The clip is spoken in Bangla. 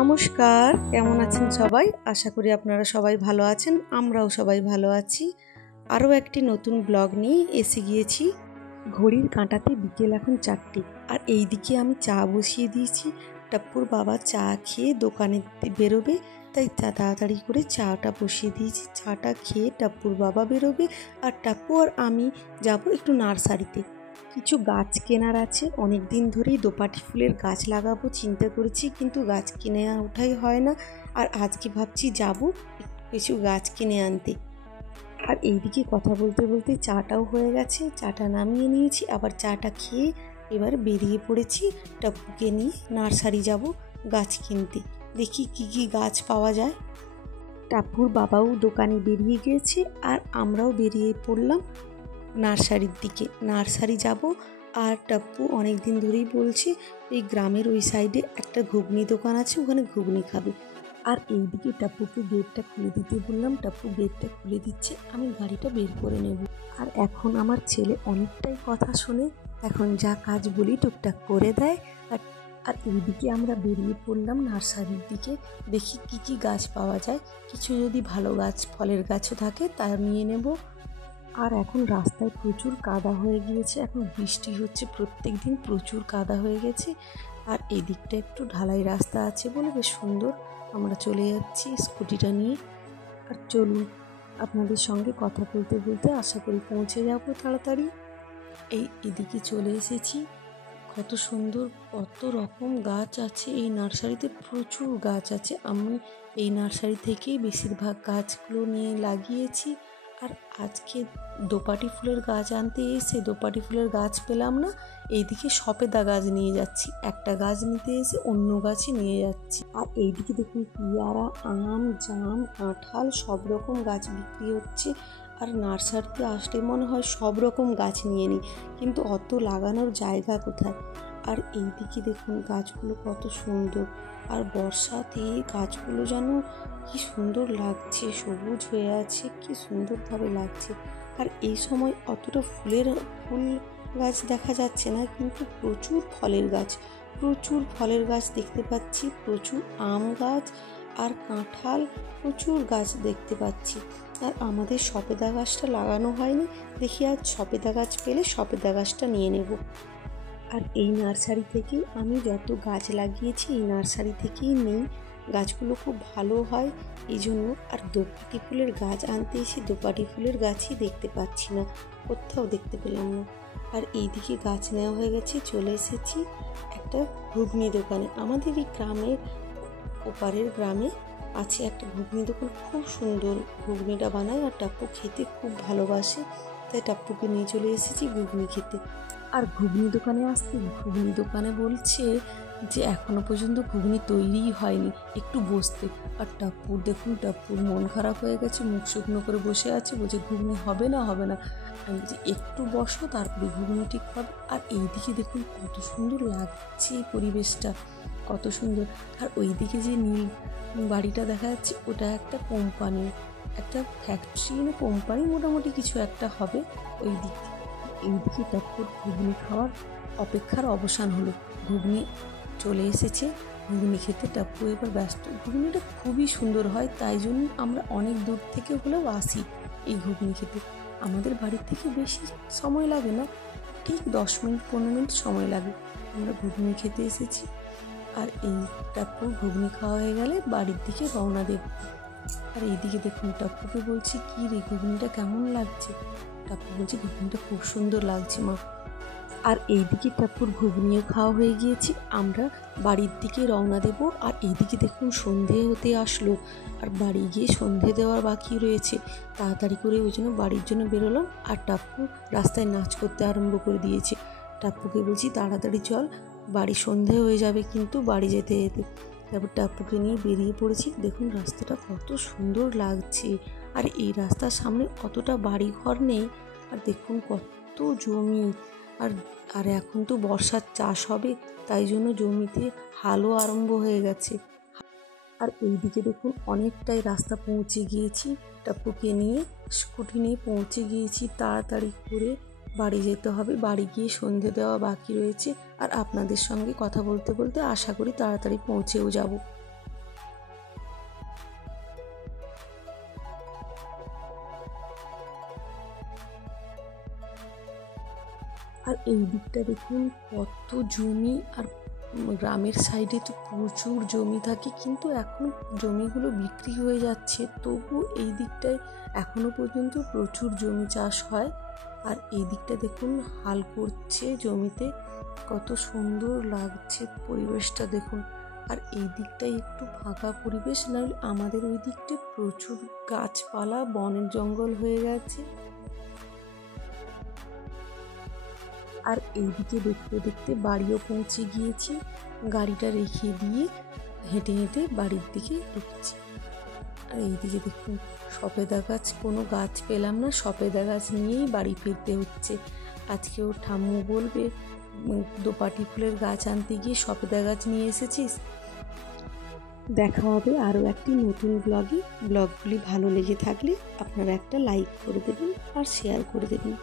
নমস্কার, কেমন আছেন সবাই? আশা করি আপনারা সবাই ভালো আছেন। আমরাও সবাই ভালো আছি। আরও একটি নতুন ব্লগ নিয়ে এসে গিয়েছি। ঘড়ির কাঁটাতে বিকেল এখন 4টে, আর এই দিকে আমি চা বসিয়ে দিয়েছি। টাপ্পুর বাবা চা খেয়ে দোকানে বেরোবে, তাই তাড়াতাড়ি করে চাটা বসিয়ে দিয়েছি। চাটা খেয়ে টাপ্পুর বাবা বেরোবে, আর টাপ্পু আর আমি যাব একটু নার্সারিতে। কিছু গাছ কেনার আছে। অনেক দিন ধরেই দোপাটি ফুলের গাছ লাগাবো চিন্তা করেছি, কিন্তু গাছ কিনে ওঠাই হয় না। আর আজকে ভাবছি যাব কিছু গাছ কিনে আনতে। আর এইদিকে কথা বলতে বলতে চাটাও হয়ে গেছে, চাটা নামিয়ে নিয়েছি। আবার চাটা খেয়ে এবার বেরিয়ে পড়েছি টাপ্পুকে নিয়ে নার্সারি যাব গাছ কিনতে। দেখি কি কি গাছ পাওয়া যায়। টাপ্পুর বাবাও দোকানে বেরিয়ে গিয়েছে, আর আমরাও বেরিয়ে পড়লাম নার্সারির দিকে। নার্সারি যাব। আর টাপ্পু অনেক দিন ধরেই বলছে এই গ্রামের ওই সাইডে একটা ঘুগনি দোকান আছে, ওখানে ঘুগনি খাবে। আর এইদিকে টাপ্পুকে গেটটা খুলে দিতে বললাম, টাপ্পু গেটটা খুলে দিচ্ছে, আমি গাড়িটা বের করে নেব। আর এখন আমার ছেলে অনেকটাই কথা শোনে, এখন যা কাজ বলি টুকটাক করে দেয়। আর এইদিকে আমরা বেরিয়ে পড়লাম নার্সারির দিকে। দেখি কি কি গাছ পাওয়া যায়, কিছু যদি ভালো গাছ ফলের গাছও থাকে তা নিয়ে নেব। আর এখন রাস্তায় প্রচুর কাদা হয়ে গিয়েছে, এখন বৃষ্টি হচ্ছে প্রত্যেক দিন, প্রচুর কাদা হয়ে গেছে। আর এই দিকটা একটু ঢালাই রাস্তা আছে বলে বেশ সুন্দর। আমরা চলে যাচ্ছি স্কুটিটা নিয়ে। আর চলুন, আপনাদের সঙ্গে কথা বলতে বলতে আশা করি পৌঁছে যাব তাড়াতাড়ি। এদিকে চলে এসেছি। কত সুন্দর, কত রকম গাছ আছে এই নার্সারিতে, প্রচুর গাছ আছে। আমি এই নার্সারি থেকেই বেশিরভাগ গাছগুলো নিয়ে লাগিয়েছি। আর আজকে দোপাটি ফুলের গাছ আনতে এসে দোপাটি ফুলের গাছ পেলাম না, এইদিকে সবেদা গাছ নিয়ে যাচ্ছি। একটা গাছ নিতে এসে অন্য গাছই নিয়ে যাচ্ছি। আর এইদিকে দেখুন পেয়ারা, আম, জাম, কাঁঠাল সব রকম গাছ বিক্রি হচ্ছে। আর নার্সারিতে আসলে মনে হয় সব রকম গাছ নিয়ে নিই, কিন্তু অত লাগানোর জায়গা কোথায়। আর এইদিকে দেখুন গাছগুলো কত সুন্দর, আর বর্ষাতে গাছগুলো যেন কি সুন্দর লাগছে, সবুজ হয়ে আছে, কি সুন্দরভাবে লাগছে। আর এই সময় অতটা ফুল গাছ দেখা যাচ্ছে না, কিন্তু প্রচুর ফলের গাছ দেখতে পাচ্ছি। প্রচুর আম গাছ আর কাঁঠাল, প্রচুর গাছ দেখতে পাচ্ছি। আর আমাদের সবেদা গাছটা লাগানো হয়নি, দেখি আজ সবেদা গাছ পেলে সবেদা গাছটা নিয়ে নেব। আর এই নার্সারি থেকেই আমি যত গাছ লাগিয়েছি এই নার্সারি থেকেই নেই। গাছগুলো খুব ভালো হয় এই জন্য। আর দোপাটি ফুলের গাছ আনতে এসে দোপাটি ফুলের গাছই দেখতে পাচ্ছি না, কোথাও দেখতে পেলাম না। আর এইদিকে গাছ নেওয়া হয়ে গেছে, চলে এসেছি একটা ঘুগনি দোকানে। আমাদের এই গ্রামের ওপারের গ্রামে আছে একটা ঘুগনি দোকান, খুব সুন্দর ঘুগনিটা বানায়। আর টাপ্পু খেতে খুব ভালোবাসে, তাই টাপ্পুকে নিয়ে চলে এসেছি ঘুগনি খেতে। আর ঘুগনি দোকানে আসতে ঘুগনি দোকানে বলছে যে এখনো পর্যন্ত ঘুগনি তৈরিই হয়নি, একটু বসতে। আর টাপ্পুর দেখুন, টাপ্পুর মন খারাপ হয়ে গেছে, মুখ শুকনো করে বসে আছে, বলছে ঘুগনি হবে না। আমি বলছি একটু বসো, তারপরে ঘুগনি ঠিক হবে। আর এইদিকে দেখুন কত সুন্দর লাগছে পরিবেশটা, কত সুন্দর। আর ওইদিকে যে নীল বাড়িটা দেখা যাচ্ছে, ওটা একটা কোম্পানি, একটা ফ্যাক্টরি না কোম্পানি, মোটামুটি কিছু একটা হবে ওই দিকে। এইদিকে টাপ্পুর ঘুগনি খাওয়ার অপেক্ষার অবসান হলো। ঘুগনি চলে এসেছে, ঘুগনি খেতে টাপ্পু এবার ব্যস্ত। ঘুগনিটা খুবই সুন্দর হয়, তাই জন্য আমরা অনেক দূর থেকে হলেও আসি এই ঘুগনি খেতে। আমাদের বাড়ির থেকে বেশি সময় লাগে না, ঠিক 10 মিনিট 15 মিনিট সময় লাগে। আমরা ঘুগনি খেতে এসেছি। আর এই টাপ্পুর ঘুগনি খাওয়া হয়ে গেলে বাড়ির দিকে রওনা দেব। আর এইদিকে দেখুন টাপ্পুকে বলছি, কি রে ঘুগনিটা কেমন লাগছে? টাপ্পু বলছে ঘুগনিটা খুব সুন্দর লাগছে মা। আর এইদিকে টাপ্পুর ঘুগনিও খাওয়া হয়ে গিয়েছি, আমরা বাড়ির দিকে রওনা দেব। আর এইদিকে দেখুন সন্ধে হতে আসলো, আর বাড়ি গিয়ে সন্ধে দেওয়ার বাকি রয়েছে। তাড়াতাড়ি করে ওই জন্য বাড়ির জন্য বেরোলাম। আর টাপ্পু রাস্তায় নাচ করতে আরম্ভ করে দিয়েছে। টাপ্পুকে বলছি তাড়াতাড়ি চল, বাড়ি সন্ধে হয়ে যাবে কিন্তু বাড়ি যেতে যেতে। তারপর টাপ্পুকে নিয়ে বেরিয়ে পড়েছি। দেখুন রাস্তাটা কত সুন্দর লাগছে। আর এই রাস্তার সামনে অতটা বাড়ি ঘর নেই। আর দেখুন কত জমি। আর এখন তো বর্ষার চাষ হবে, তাই জন্য জমিতে হালও আরম্ভ হয়ে গেছে। আর এইদিকে দেখুন অনেকটাই রাস্তা পৌঁছে গিয়েছি। টাপ্পুকে নিয়ে স্কুটি নিয়ে পৌঁছে গিয়েছি। তাড়াতাড়ি করে বাড়ি যেতে হবে, বাড়ি গিয়ে সন্ধে দেওয়া বাকি রয়েছে। আর আপনাদের সঙ্গে কথা বলতে বলতে আশা করি তাড়াতাড়ি পৌঁছেও যাব। এই দিকটা দেখুন কত জমি, আর গ্রামের সাইডে তো প্রচুর জমি থাকে, কিন্তু এখন জমিগুলো বিক্রি হয়ে যাচ্ছে, তবু এই দিকটায় এখনো পর্যন্ত প্রচুর জমি চাষ হয়। আর এই দিকটা দেখুন হাল করছে জমিতে, কত সুন্দর লাগছে পরিবেশটা দেখুন। আর এই দিকটাই একটু ফাঁকা পরিবেশ, নাহলে আমাদের ওই দিকটা প্রচুর গাছপালা বনের জঙ্গল হয়ে গেছে। আর এইদিকে দেখতে দেখতে বাড়িও পৌঁছে গিয়েছি, গাড়িটা রেখে দিয়ে হেঁটে হেঁটে বাড়ির দিকে ঢুকছি। আর এইদিকে দেখুন সবেদা গাছ, কোনো গাছ পেলাম না, সবেদা গাছ নিয়েই বাড়ি ফিরতে হচ্ছে। আজকে ওর ঠাম্মু বলবে দোপাটি ফুলের গাছ আনতে গিয়ে সবেদা গাছ নিয়ে এসেছিস। দেখা হবে আরও একটি নতুন ব্লগে। ব্লগগুলি ভালো লেগে থাকলে আপনারা একটা লাইক করে দেবেন আর শেয়ার করে দেবেন।